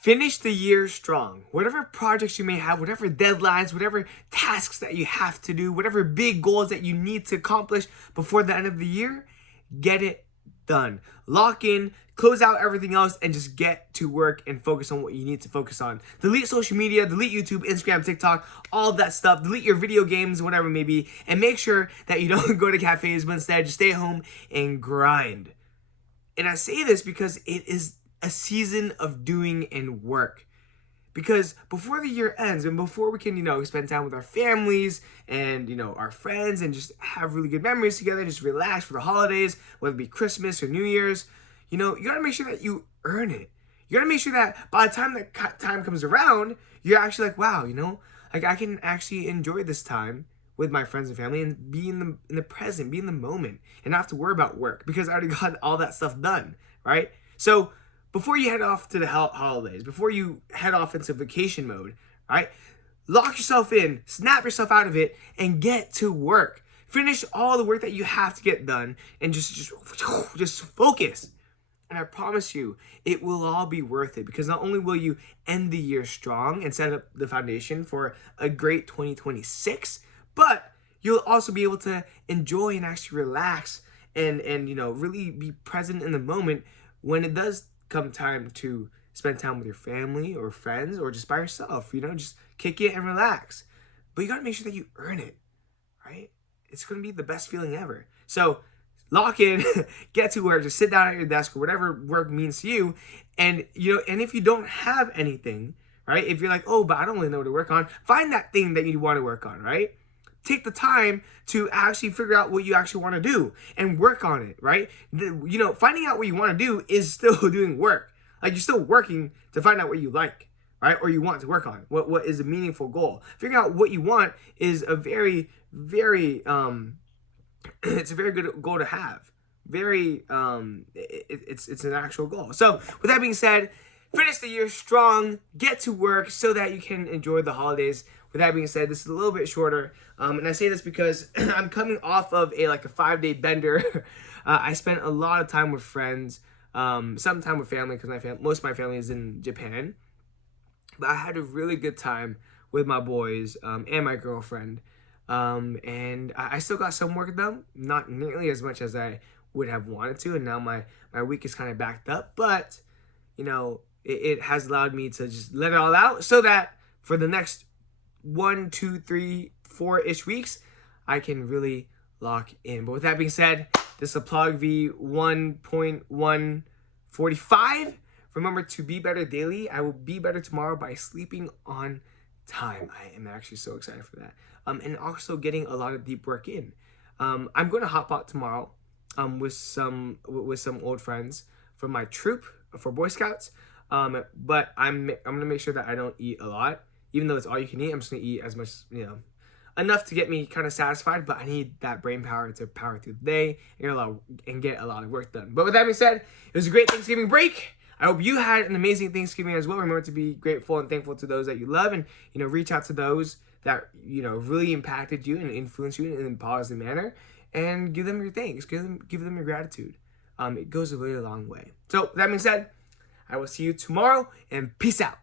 Finish the year strong. Whatever projects you may have, whatever deadlines, whatever tasks that you have to do, whatever big goals that you need to accomplish before the end of the year, get it done. Lock in, close out everything else, and just get to work and focus on what you need to focus on. Delete social media, delete YouTube, Instagram, TikTok, all of that stuff. Delete your video games, whatever it may be, and make sure that you don't go to cafes, but instead just stay home and grind. And I say this because it is a season of doing and work. Because before the year ends and before we can, spend time with our families and, our friends and just have really good memories together, just relax for the holidays, whether it be Christmas or New Year's, you gotta make sure that you earn it. You gotta make sure that by the time that time comes around, you're actually like, wow, like I can actually enjoy this time with my friends and family and be in the present, be in the moment, and not have to worry about work because I already got all that stuff done, right? So before you head off to the holidays, before you head off into vacation mode, right? Lock yourself in, snap yourself out of it, and get to work. Finish all the work that you have to get done, and just focus. And I promise you, it will all be worth it because not only will you end the year strong and set up the foundation for a great 2026, but you'll also be able to enjoy and actually relax and really be present in the moment when it does come time to spend time with your family or friends or just by yourself, just kick it and relax. But you gotta make sure that you earn it, right? It's gonna be the best feeling ever. So lock in, get to work, just sit down at your desk or whatever work means to you. And and if you don't have anything, right? If you're like, oh, but I don't really know what to work on, find that thing that you want to work on, right? Take the time to actually figure out what you actually want to do and work on it, right? Finding out what you want to do is still doing work. Like you're still working to find out what you like, right? Or you want to work on. What is a meaningful goal? Figuring out what you want is a very, very it's a very good goal to have. Very it's an actual goal. So with that being said, finish the year strong, get to work so that you can enjoy the holidays. With that being said, this is a little bit shorter, and I say this because I'm coming off of a 5-day bender. I spent a lot of time with friends, some time with family because most of my family is in Japan. But I had a really good time with my boys and my girlfriend, and I still got some work done, not nearly as much as I would have wanted to, and now my week is kind of backed up, but it has allowed me to just let it all out so that for the next 1, 2, 3, 4-ish weeks, I can really lock in. But with that being said, this is a PLOG V 1.145. Remember to be better daily. I will be better tomorrow by sleeping on time. I am actually so excited for that. And also getting a lot of deep work in. I'm going to hop out tomorrow with some old friends from my troop for Boy Scouts. But I'm going to make sure that I don't eat a lot. Even though it's all you can eat, I'm just going to eat as much, enough to get me kind of satisfied, but I need that brain power to power through the day and get a lot of work done. But with that being said, it was a great Thanksgiving break. I hope you had an amazing Thanksgiving as well. Remember to be grateful and thankful to those that you love and, reach out to those that, really impacted you and influenced you in a positive manner and give them your thanks. Give them your gratitude. It goes a really long way. So with that being said, I will see you tomorrow and peace out.